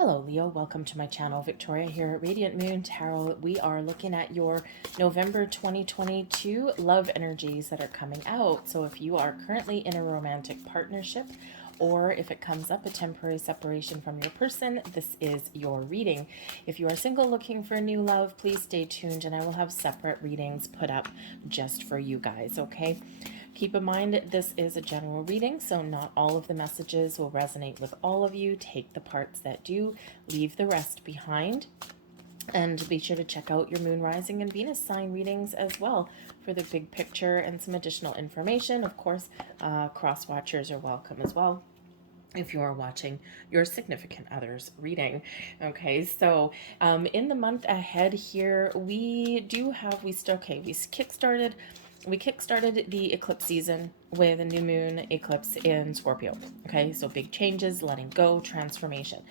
Hello Leo, welcome to my channel. Victoria here at Radiant Moon Tarot. We are looking at your November 2022 love energies that are coming out. So if you are currently in a romantic partnership, or if it comes up a temporary separation from your person, this is your reading. If you are single looking for new love, please stay tuned and I will have separate readings put up just for you guys, okay? Keep in mind, this is a general reading, so not all of the messages will resonate with all of you. Take the parts that do, leave the rest behind. And be sure to check out your moon, rising, and Venus sign readings as well for the big picture and some additional information. Of course, cross watchers are welcome as well if you're watching your significant other's reading. Okay, so in the month ahead here, we kickstarted the eclipse season with a new moon eclipse in Scorpio. Okay, so big changes, letting go, transformation.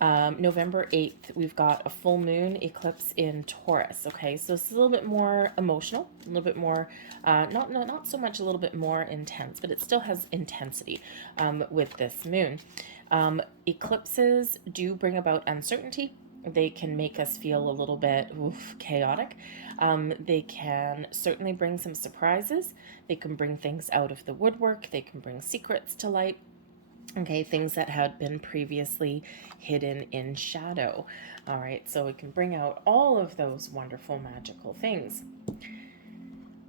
November 8th, we've got a full moon eclipse in Taurus. Okay, so it's a little bit more emotional, a little bit more, not so much a little bit more intense, but it still has intensity with this moon. Eclipses do bring about uncertainty. They can make us feel a little bit chaotic. They can certainly bring some surprises. They can bring things out of the woodwork. They can bring secrets to light. Okay, things that had been previously hidden in shadow. All right, so it can bring out all of those wonderful magical things.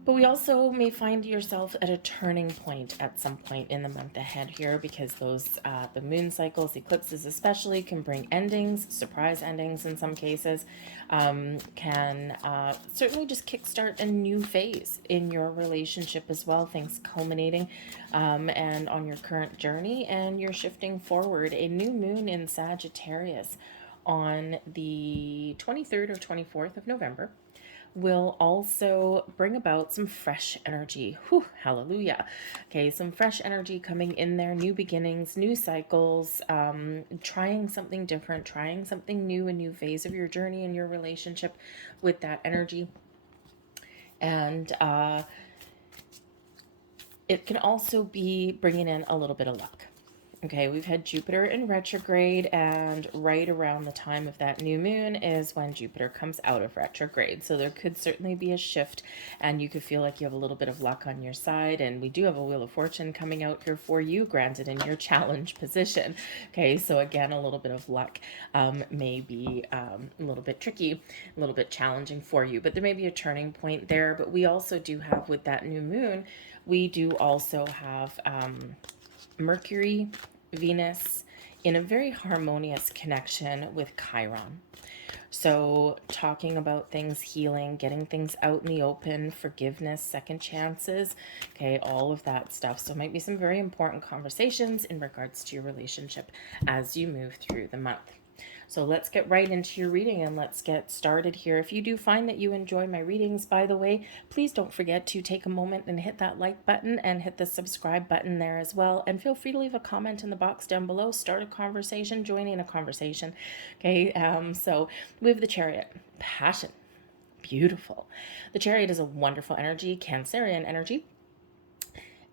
But we also may find yourself at a turning point at some point in the month ahead here, because those the moon cycles, eclipses especially, can bring endings, surprise endings in some cases, can certainly just kickstart a new phase in your relationship as well, things culminating and on your current journey, and you're shifting forward. A new moon in Sagittarius on the 23rd or 24th of November will also bring about some fresh energy. Whew, hallelujah. Okay, some fresh energy coming in there, new beginnings, new cycles, trying something different, trying something new, a new phase of your journey and your relationship with that energy. And it can also be bringing in a little bit of luck. Okay, we've had Jupiter in retrograde, and right around the time of that new moon is when Jupiter comes out of retrograde. So there could certainly be a shift, and you could feel like you have a little bit of luck on your side. And we do have a Wheel of Fortune coming out here for you, granted in your challenge position. Okay, so again, a little bit of luck may be a little bit tricky, a little bit challenging for you, but there may be a turning point there. But we also do have, with that new moon, we do also have Mercury, Venus in a very harmonious connection with Chiron. So talking about things healing, getting things out in the open, forgiveness, second chances, okay, all of that stuff. So it might be some very important conversations in regards to your relationship as you move through the month. So let's get right into your reading and let's get started here. If you do find that you enjoy my readings, by the way, please don't forget to take a moment and hit that like button and hit the subscribe button there as well. And feel free to leave a comment in the box down below. Start a conversation, join in a conversation. Okay, so we have the Chariot, passion, beautiful. The Chariot is a wonderful energy, Cancerian energy.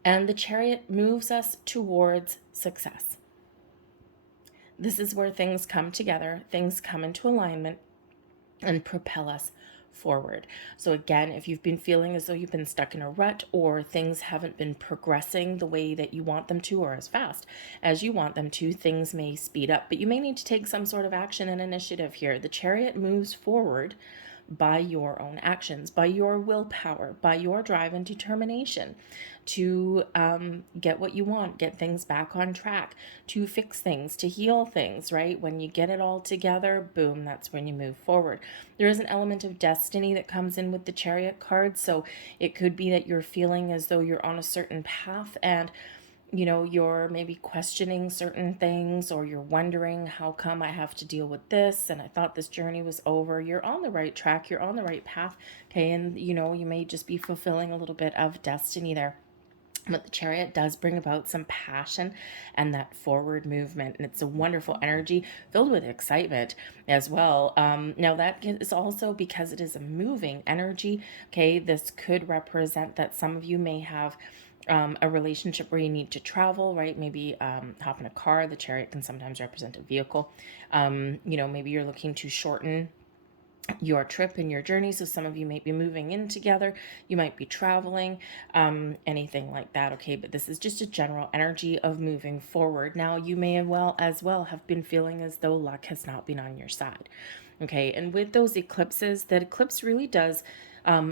And the Chariot moves us towards success. This is where things come together, things come into alignment and propel us forward. So again, if you've been feeling as though you've been stuck in a rut, or things haven't been progressing the way that you want them to, or as fast as you want them to, things may speed up, but you may need to take some sort of action and initiative here. The Chariot moves forward by your own actions, by your willpower, by your drive and determination to get what you want, get things back on track, to fix things, to heal things, right? When you get it all together, boom, that's when you move forward. There is an element of destiny that comes in with the Chariot card. So it could be that you're feeling as though you're on a certain path, and you know, you're maybe questioning certain things, or you're wondering, how come I have to deal with this? And I thought this journey was over. You're on the right track. You're on the right path. Okay. And you know, you may just be fulfilling a little bit of destiny there. But the Chariot does bring about some passion and that forward movement. And it's a wonderful energy filled with excitement as well. Now that is also because it is a moving energy. Okay. This could represent that some of you may have a relationship where you need to travel, right? Maybe hop in a car. The chariot can sometimes represent a vehicle. Maybe you're looking to shorten your trip and your journey. So some of you might be moving in together, you might be traveling, anything like that. Okay, but this is just a general energy of moving forward. Now you may as well have been feeling as though luck has not been on your side. Okay, and with those eclipses, that eclipse really does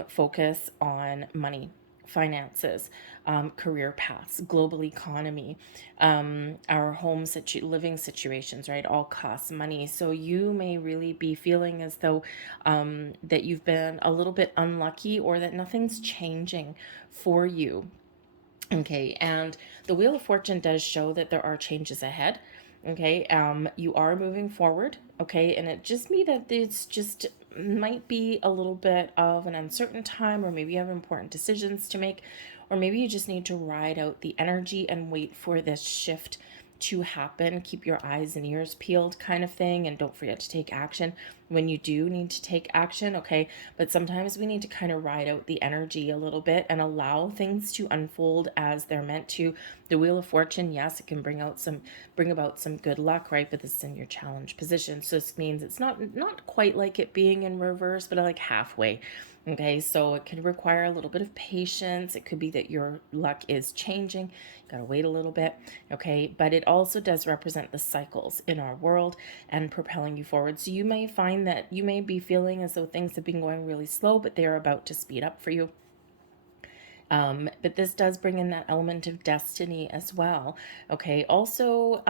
focus on money, finances, career paths, global economy, our living situations, right? All costs money. So you may really be feeling as though that you've been a little bit unlucky, or that nothing's changing for you. Okay, and the Wheel of Fortune does show that there are changes ahead. Okay, you are moving forward. Okay, and it just me that it's just might be a little bit of an uncertain time, or maybe you have important decisions to make, or maybe you just need to ride out the energy and wait for this shift to happen. Keep your eyes and ears peeled, kind of thing, and don't forget to take action when you do need to take action. Okay, but sometimes we need to kind of ride out the energy a little bit and allow things to unfold as they're meant to. The Wheel of Fortune, yes, it can bring about some good luck, right? But this is in your challenge position, so this means it's not quite like it being in reverse, but like halfway. Okay, so it can require a little bit of patience. It could be that your luck is changing. You gotta wait a little bit. Okay, but it also does represent the cycles in our world and propelling you forward. So you may find that you may be feeling as though things have been going really slow, but they're about to speed up for you. But this does bring in that element of destiny as well. Okay, also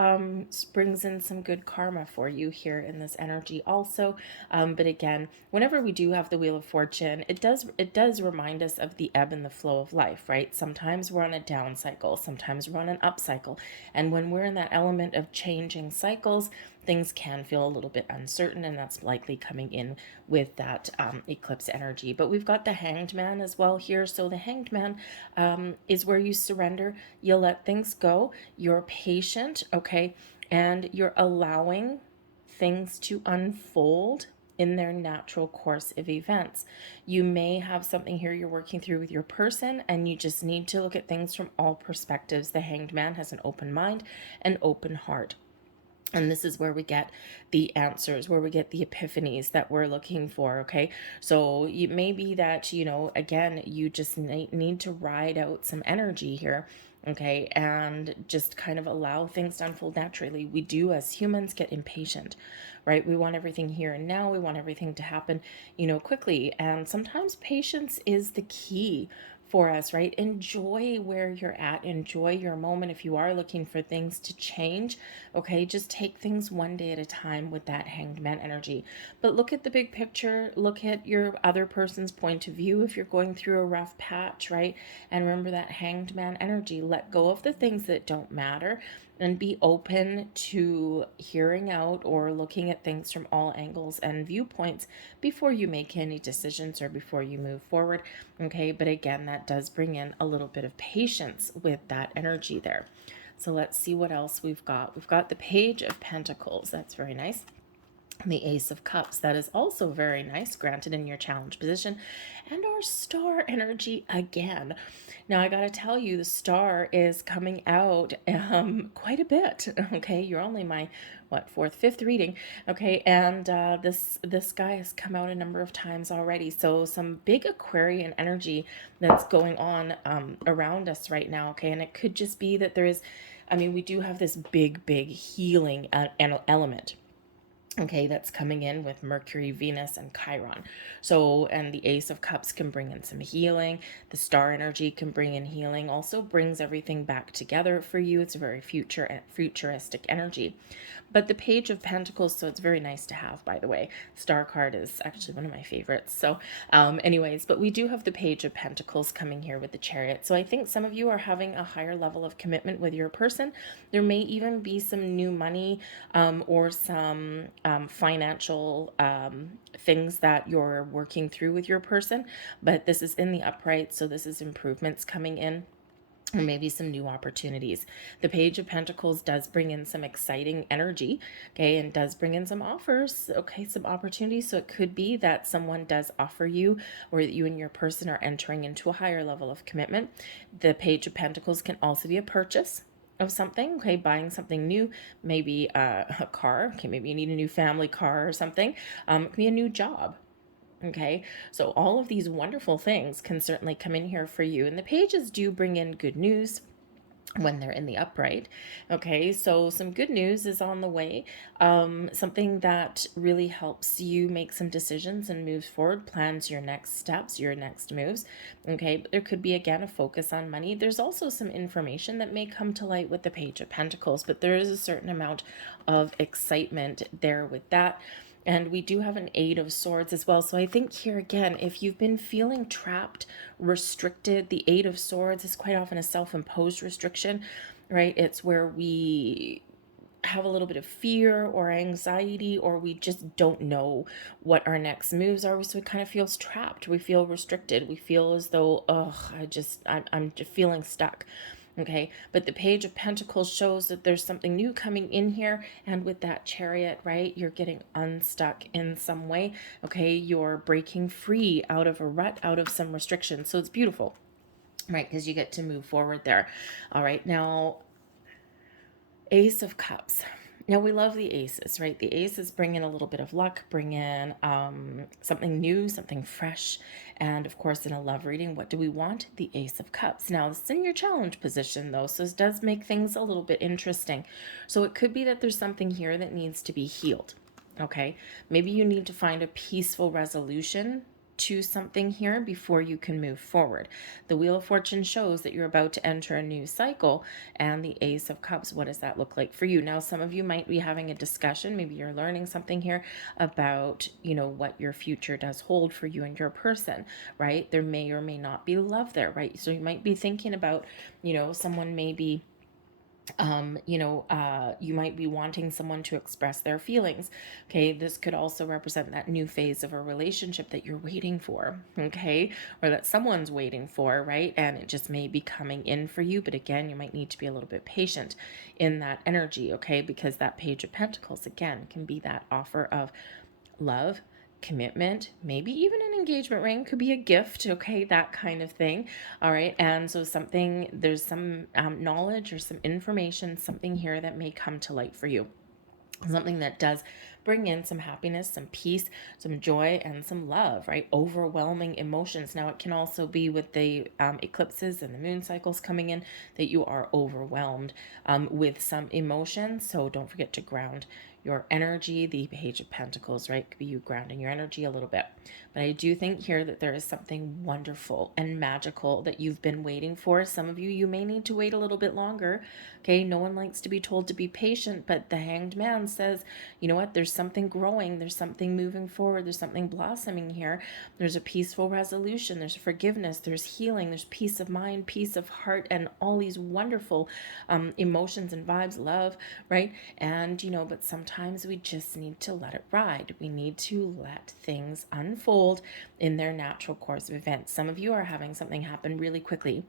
brings in some good karma for you here in this energy also. But again, whenever we do have the Wheel of Fortune, it does remind us of the ebb and the flow of life, right? Sometimes we're on a down cycle, sometimes we're on an up cycle. And when we're in that element of changing cycles, things can feel a little bit uncertain, and that's likely coming in with that eclipse energy. But we've got the Hanged Man as well here. So the Hanged Man is where you surrender, you let things go, you're patient, okay, and you're allowing things to unfold in their natural course of events. You may have something here you're working through with your person, and you just need to look at things from all perspectives. The Hanged Man has an open mind, an open heart. And this is where we get the answers, where we get the epiphanies that we're looking for, okay? So it may be that, again, you just need to ride out some energy here, okay? And just kind of allow things to unfold naturally. We do, as humans, get impatient, right? We want everything here and now. We want everything to happen, quickly. And sometimes patience is the key for us, right? Enjoy where you're at, enjoy your moment. If you are looking for things to change, okay, just take things one day at a time with that Hanged Man energy. But look at the big picture, look at your other person's point of view if you're going through a rough patch, right? And remember that Hanged Man energy. Let go of the things that don't matter and be open to hearing out or looking at things from all angles and viewpoints before you make any decisions or before you move forward. Okay, but again, that does bring in a little bit of patience with that energy there. So let's see what else we've got. We've got the Page of Pentacles. That's very nice. The Ace of Cups, that is also very nice, granted in your challenge position. And our Star energy again. Now I gotta tell you, the Star is coming out quite a bit. Okay, you're only my fourth, fifth reading. Okay, and this guy has come out a number of times already. So some big Aquarian energy that's going on around us right now. Okay, and it could just be that we do have this big healing element. Okay, that's coming in with Mercury, Venus, and Chiron. So, and the Ace of Cups can bring in some healing. The Star energy can bring in healing. Also brings everything back together for you. It's a very futuristic energy. But the Page of Pentacles, so it's very nice to have, by the way. Star card is actually one of my favorites. So anyways, but we do have the Page of Pentacles coming here with the Chariot. So I think some of you are having a higher level of commitment with your person. There may even be some new money or some financial things that you're working through with your person. But this is in the upright, so this is improvements coming in. or maybe some new opportunities. The Page of Pentacles does bring in some exciting energy, okay, and does bring in some offers, okay, some opportunities. So it could be that someone does offer you, or that you and your person are entering into a higher level of commitment. The Page of Pentacles can also be a purchase of something, okay, buying something new, maybe a car, okay, maybe you need a new family car or something. It could be a new job. Okay, so all of these wonderful things can certainly come in here for you. And the pages do bring in good news when they're in the upright. Okay, so some good news is on the way. Something that really helps you make some decisions and move forward, plans your next steps, your next moves. Okay, but there could be again a focus on money. There's also some information that may come to light with the Page of Pentacles, but there is a certain amount of excitement there with that. And we do have an Eight of Swords as well. So I think here again, if you've been feeling trapped, restricted, the Eight of Swords is quite often a self-imposed restriction, right? It's where we have a little bit of fear or anxiety, or we just don't know what our next moves are. So it kind of feels trapped. We feel restricted. We feel as though, I'm just feeling stuck. Okay, but the Page of Pentacles shows that there's something new coming in here, and with that Chariot, right, you're getting unstuck in some way. Okay, you're breaking free out of a rut, out of some restrictions. So it's beautiful, right, because you get to move forward there. All right, now Ace of Cups. Now we love the aces, right? The aces bring in a little bit of luck, bring in something new, something fresh. And of course, in a love reading, what do we want? The Ace of Cups. Now, it's in your challenge position, though, so this does make things a little bit interesting. So it could be that there's something here that needs to be healed, okay? Maybe you need to find a peaceful resolution to something here before you can move forward. The Wheel of Fortune shows that you're about to enter a new cycle, and the Ace of Cups, what does that look like for you? Now, some of you might be having a discussion, maybe you're learning something here about, what your future does hold for you and your person, right? There may or may not be love there, right? So you might be thinking about, someone may be you might be wanting someone to express their feelings. Okay, this could also represent that new phase of a relationship that you're waiting for, okay, or that someone's waiting for, right? And it just may be coming in for you. But again, you might need to be a little bit patient in that energy, okay, because that Page of Pentacles, again, can be that offer of love, commitment, maybe even an engagement ring, could be a gift, okay, that kind of thing. All right, and so there's some knowledge or some information, something here that may come to light for you, something that does bring in some happiness, some peace, some joy, and some love, right? Overwhelming emotions. Now, it can also be with the eclipses and the moon cycles coming in that you are overwhelmed with some emotion. So don't forget to ground your energy. The Page of Pentacles, right, could be you grounding your energy a little bit. But I do think here that there is something wonderful and magical that you've been waiting for. Some of you, you may need to wait a little bit longer. Okay, no one likes to be told to be patient, but the Hanged Man says, you know what, there's something growing, there's something moving forward, there's something blossoming here. There's a peaceful resolution, there's forgiveness, there's healing, there's peace of mind, peace of heart, and all these wonderful emotions and vibes, love, right? And, but sometimes we just need to let it ride. We need to let things unfold in their natural course of events. Some of you are having something happen really quickly,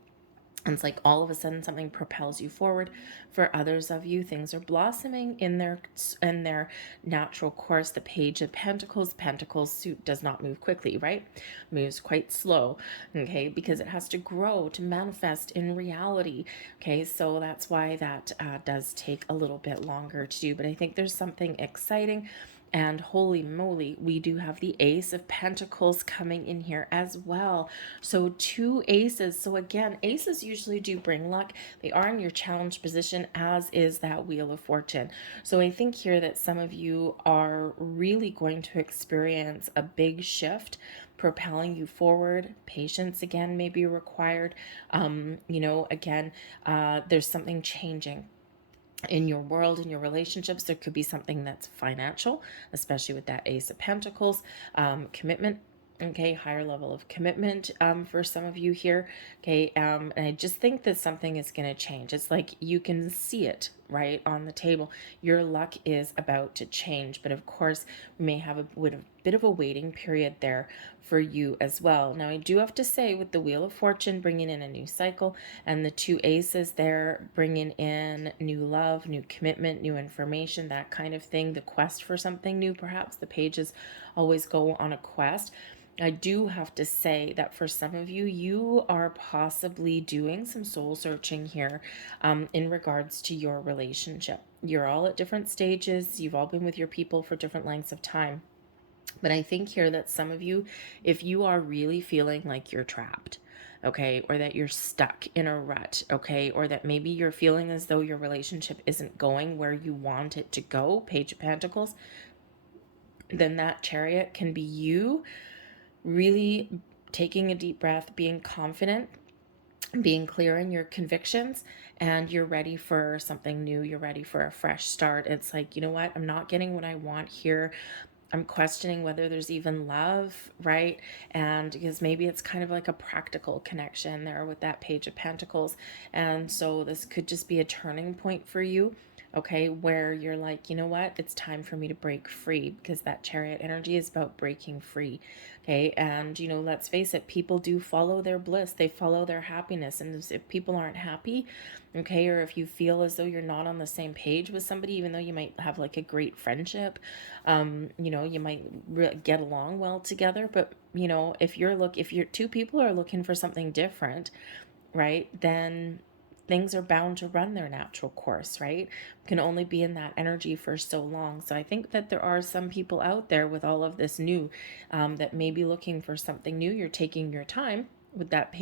and it's like all of a sudden something propels you forward. For others of you, things are blossoming in their natural course. The Page of Pentacles suit does not move quickly, right? Moves quite slow, okay, because it has to grow to manifest in reality. Okay, so that's why that does take a little bit longer to do. But I think there's something exciting. And holy moly, we do have the Ace of Pentacles coming in here as well. So 2 aces. So again, aces usually do bring luck. They are in your challenge position, as is that Wheel of Fortune. So I think here that some of you are really going to experience a big shift propelling you forward. Patience again may be required. There's something changing in your world, in your relationships. There could be something that's financial, especially with that Ace of Pentacles, commitment. Okay, higher level of commitment for some of you here. Okay, and I just think that something is going to change. It's like you can see it, right, on the table. Your luck is about to change, but of course, we may have a bit of a waiting period there for you as well. Now, I do have to say, with the Wheel of Fortune bringing in a new cycle and the two aces there bringing in new love, new commitment, new information, that kind of thing, the quest for something new, perhaps the pages always go on a quest. I do have to say that for some of you, you are possibly doing some soul searching here in regards to your relationship. You're all at different stages. You've all been with your people for different lengths of time. But I think here that some of you, if you are really feeling like you're trapped, okay, or that you're stuck in a rut, okay, or that maybe you're feeling as though your relationship isn't going where you want it to go, Page of Pentacles, then that Chariot can be you really taking a deep breath, being confident, being clear in your convictions, and you're ready for something new. You're ready for a fresh start. It's like, you know what? I'm not getting what I want here. I'm questioning whether there's even love, right? And because maybe it's kind of like a practical connection there with that Page of Pentacles. And so this could just be a turning point for you, okay, where you're like, you know what? It's time for me to break free, because that Chariot energy is about breaking free, okay? And, you know, let's face it, people do follow their bliss. They follow their happiness. And if people aren't happy, okay, or if you feel as though you're not on the same page with somebody, even though you might have like a great friendship, you know, you might get along well together, but you know, if you're two people are looking for something different, right, then things are bound to run their natural course, right? Can only be in that energy for so long. So I think that there are some people out there with all of this new, that may be looking for something new. You're taking your time with that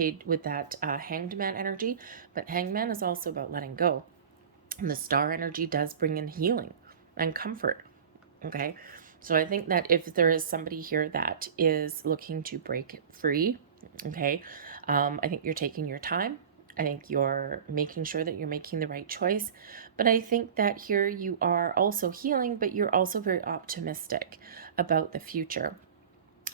Hanged Man energy, but Hanged Man is also about letting go. And the Star energy does bring in healing and comfort. Okay. So I think that if there is somebody here that is looking to break free, okay, I think you're taking your time. I think you're making sure that you're making the right choice. But I think that here you are also healing, but you're also very optimistic about the future.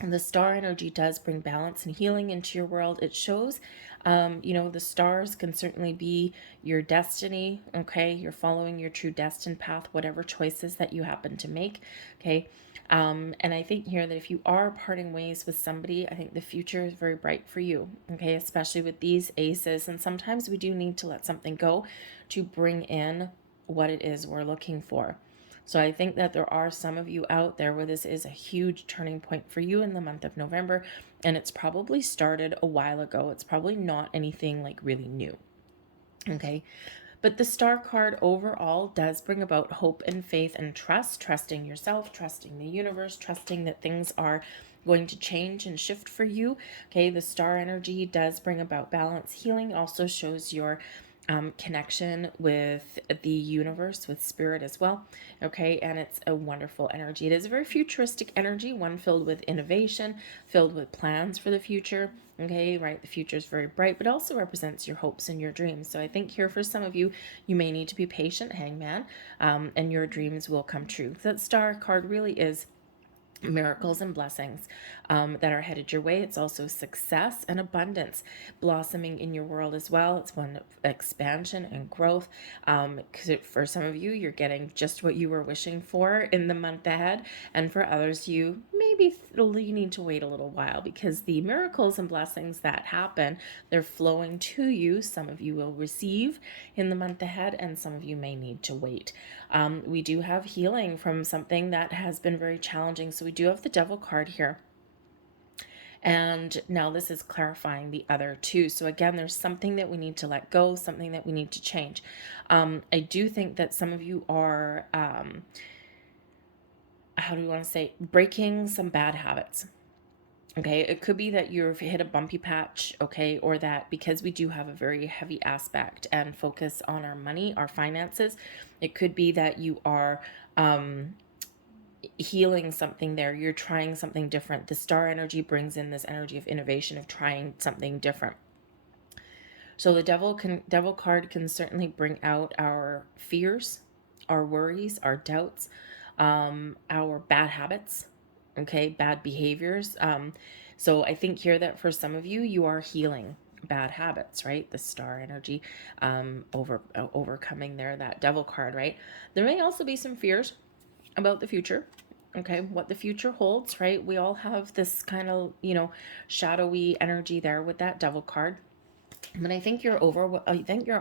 And the Star energy does bring balance and healing into your world. It shows, you know, the stars can certainly be your destiny, okay? You're following your true destined path, whatever choices that you happen to make, okay? And I think here that if you are parting ways with somebody, I think the future is very bright for you, okay? Especially with these aces. And sometimes we do need to let something go to bring in what it is we're looking for. So I think that there are some of you out there where this is a huge turning point for you in the month of November, and it's probably started a while ago. It's probably not anything like really new. Okay. But the Star card overall does bring about hope and faith and trust, trusting yourself, trusting the universe, trusting that things are going to change and shift for you. Okay, the Star energy does bring about balance. Healing also shows your connection with the universe, with spirit as well. Okay, and it's a wonderful energy. It is a very futuristic energy, one filled with innovation, filled with plans for the future. Okay, right, the future is very bright, but also represents your hopes and your dreams. So I think here for some of you, you may need to be patient, Hangman, and your dreams will come true. That Star card really is miracles and blessings that are headed your way. It's also success and abundance blossoming in your world as well. It's one of expansion and growth. Because for some of you, you're getting just what you were wishing for in the month ahead, and for others, you maybe you need to wait a little while, because the miracles and blessings that happen, they're flowing to you. Some of you will receive in the month ahead, and some of you may need to wait. We do have healing from something that has been very challenging. So we do have the Devil card here. And now this is clarifying the other two. So again, there's something that we need to let go, something that we need to change. I do think that some of you are, how do we want to say, breaking some bad habits. Okay, it could be that you've hit a bumpy patch, okay, or that because we do have a very heavy aspect and focus on our money, our finances, it could be that you are healing something there. You're trying something different. The Star energy brings in this energy of innovation, of trying something different. So the Devil card can certainly bring out our fears, our worries, our doubts, our bad habits, okay, bad behaviors. So I think here that for some of you, you are healing, bad habits, right? The star energy, overcoming there, that devil card, right? There may also be some fears about the future. Okay, what the future holds, right? We all have this kind of, shadowy energy there with that devil card. But I think your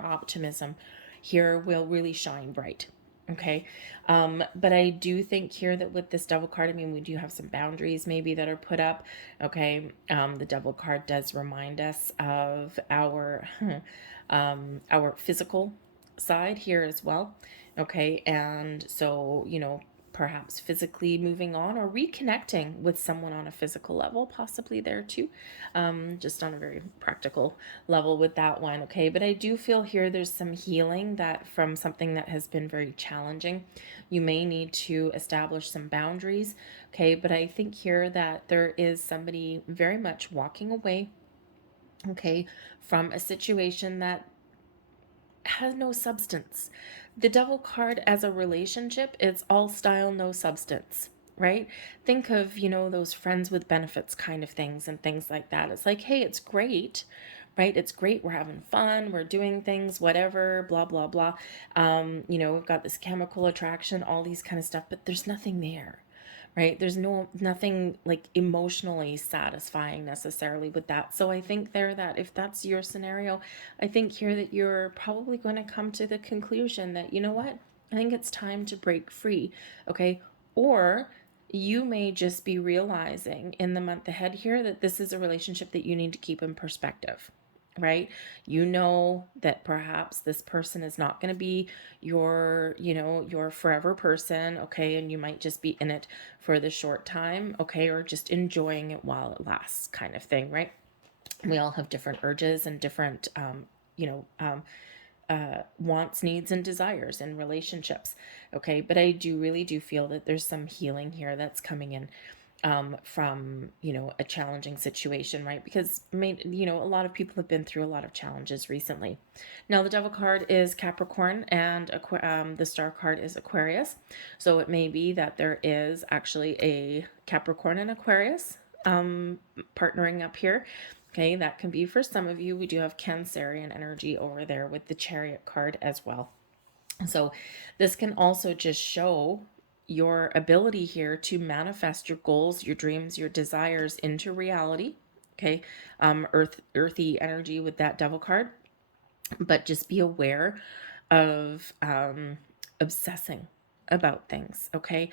optimism here will really shine bright. Okay. But I do think here that with this devil card, I mean, we do have some boundaries maybe that are put up. Okay. The devil card does remind us of our physical side here as well. Okay. And so, perhaps physically moving on or reconnecting with someone on a physical level, possibly there too, just on a very practical level with that one. Okay, but I do feel here there's some healing that from something that has been very challenging. You may need to establish some boundaries. Okay, but I think here that there is somebody very much walking away, okay, from a situation that has no substance. The devil card as a relationship, it's all style, no substance, right? Think of, those friends with benefits kind of things and things like that. It's like, hey, it's great, right? It's great. We're having fun. We're doing things, whatever, blah, blah, blah. We've got this chemical attraction, all these kind of stuff, but there's nothing there, right? There's nothing like emotionally satisfying necessarily with that. So I think there that if that's your scenario, I think here that you're probably going to come to the conclusion that, you know what, I think it's time to break free. Okay. Or you may just be realizing in the month ahead here that this is a relationship that you need to keep in perspective, right? You know that perhaps this person is not going to be your forever person, okay? And you might just be in it for the short time, okay? Or just enjoying it while it lasts kind of thing, right? We all have different urges and different, wants, needs, and desires in relationships, okay? But I really do feel that there's some healing here that's coming in from a challenging situation, right? Because a lot of people have been through a lot of challenges recently. Now the devil card is Capricorn, and the star card is Aquarius. So it may be that there is actually a Capricorn and Aquarius partnering up here. Okay, that can be for some of you. We do have Cancerian energy over there with the Chariot card as well. So this can also just show your ability here to manifest your goals, your dreams, your desires into reality. Okay, earthy energy with that devil card, but just be aware of obsessing about things. Okay,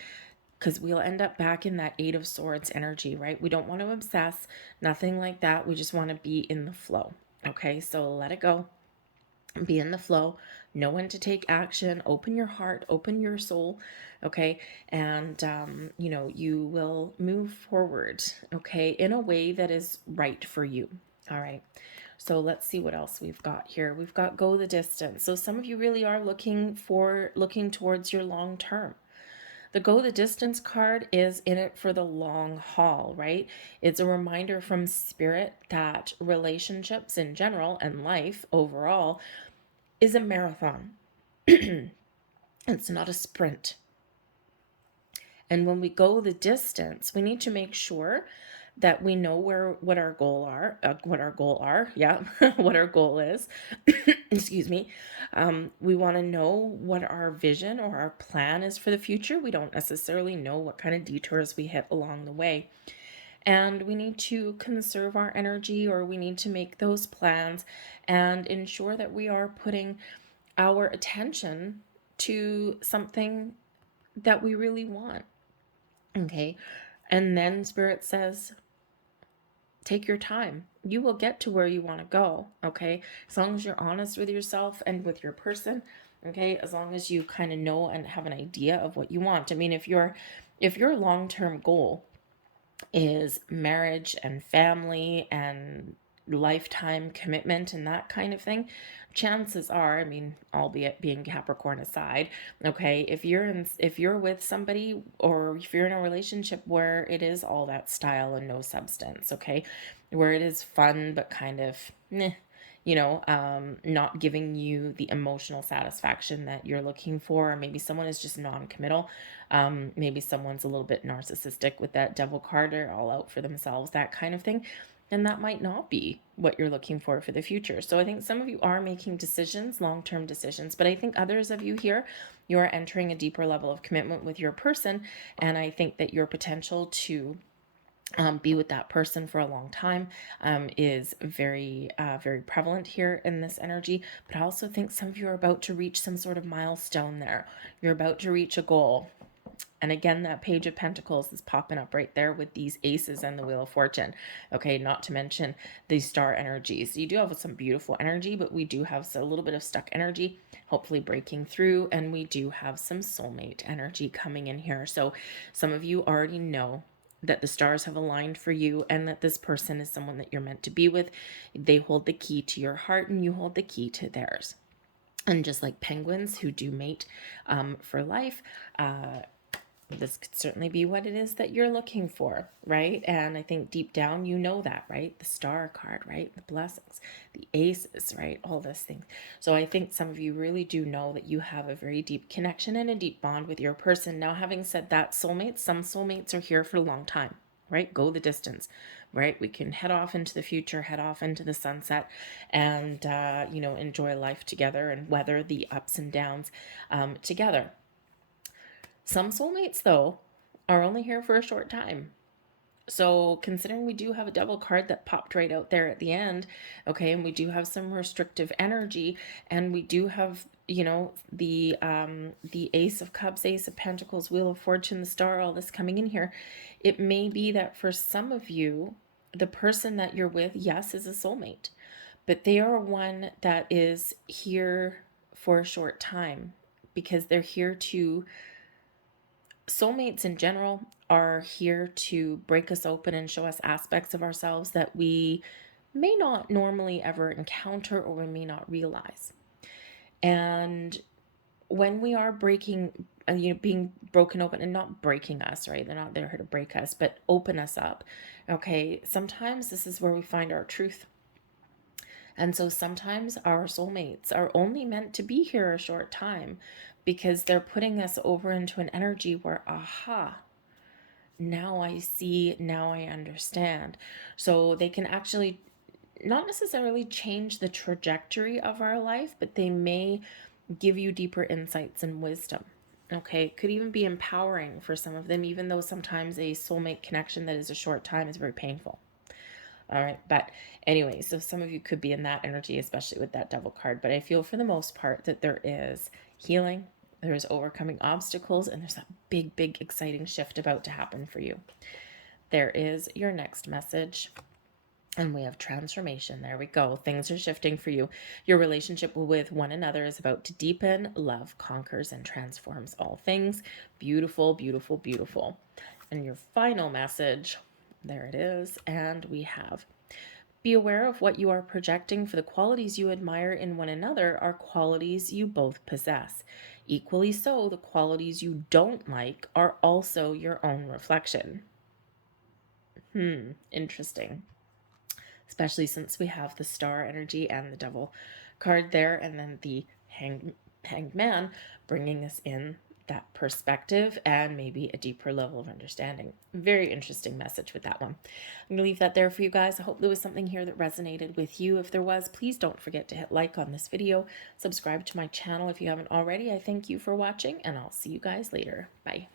because we'll end up back in that Eight of Swords energy, right? We don't want to obsess, nothing like that. We just want to be in the flow. Okay, so let it go. Be in the flow, know when to take action, open your heart, open your soul, okay? And, you will move forward, okay, in a way that is right for you, all right? So let's see what else we've got here. We've got go the distance. So some of you really are looking towards your long term. The go the distance card is in it for the long haul, right? It's a reminder from spirit that relationships in general and life overall is a marathon. It's not a sprint. And when we go the distance, we need to make sure that we know what our goal what our goal is. Excuse me. We want to know what our vision or our plan is for the future. We don't necessarily know what kind of detours we hit along the way. And we need to conserve our energy, or we need to make those plans and ensure that we are putting our attention to something that we really want. Okay. And then Spirit says, take your time. You will get to where you want to go. Okay. As long as you're honest with yourself and with your person. Okay. As long as you kind of know and have an idea of what you want. I mean, if your long-term goal is marriage and family and lifetime commitment and that kind of thing, chances are, I mean, albeit being Capricorn aside, okay, if you're with somebody, or if you're in a relationship where it is all that style and no substance, okay, where it is fun but kind of not giving you the emotional satisfaction that you're looking for, or maybe someone is just non-committal, maybe someone's a little bit narcissistic with that devil card, or all out for themselves, that kind of thing. and that might not be what you're looking for the future. So I think some of you are making decisions, long-term decisions, but I think others of you here, you are entering a deeper level of commitment with your person, and I think that your potential to be with that person for a long time is very, very prevalent here in this energy. But I also think some of you are about to reach some sort of milestone there. You're about to reach a goal. And again, that Page of Pentacles is popping up right there with these aces and the Wheel of Fortune. Okay, not to mention these star energies. You do have some beautiful energy, but we do have a little bit of stuck energy, hopefully breaking through. And we do have some soulmate energy coming in here. So some of you already know that the stars have aligned for you and that this person is someone that you're meant to be with. They hold the key to your heart and you hold the key to theirs. And just like penguins who do mate for life, this could certainly be what it is that you're looking for, right? And I think deep down, you know that, right? The star card, right? The blessings, the aces, right? All those things. So I think some of you really do know that you have a very deep connection and a deep bond with your person. Now, having said that, soulmates, some soulmates are here for a long time, right? Go the distance, right? We can head off into the future, head off into the sunset, and, enjoy life together and weather the ups and downs together. Some soulmates, though, are only here for a short time. So considering we do have a double card that popped right out there at the end, okay, and we do have some restrictive energy, and we do have, the Ace of Cups, Ace of Pentacles, Wheel of Fortune, the Star, all this coming in here. It may be that for some of you, the person that you're with, yes, is a soulmate, but they are one that is here for a short time because they're here to soulmates in general are here to break us open and show us aspects of ourselves that we may not normally ever encounter or we may not realize. And when we are being broken open, and not breaking us, right? They're not there to break us, but open us up. Okay, sometimes this is where we find our truth. And so sometimes our soulmates are only meant to be here a short time because they're putting us over into an energy where, aha, now I see, now I understand. So they can actually not necessarily change the trajectory of our life, but they may give you deeper insights and wisdom. Okay, it could even be empowering for some of them, even though sometimes a soulmate connection that is a short time is very painful. All right. But anyway, so some of you could be in that energy, especially with that Devil card. But I feel for the most part that there is healing, there is overcoming obstacles, and there's that big, big, exciting shift about to happen for you. There is your next message. And we have transformation. There we go. Things are shifting for you. Your relationship with one another is about to deepen. Love conquers and transforms all things. Beautiful, beautiful, beautiful. And your final message, there it is. And we have, be aware of what you are projecting, for the qualities you admire in one another are qualities you both possess. Equally so, the qualities you don't like are also your own reflection. Interesting. Especially since we have the Star energy and the Devil card there, and then the Hanged Man bringing us in that perspective and maybe a deeper level of understanding. Very interesting message with that one. I'm going to leave that there for you guys. I hope there was something here that resonated with you. If there was, please don't forget to hit like on this video. Subscribe to my channel if you haven't already. I thank you for watching, and I'll see you guys later. Bye.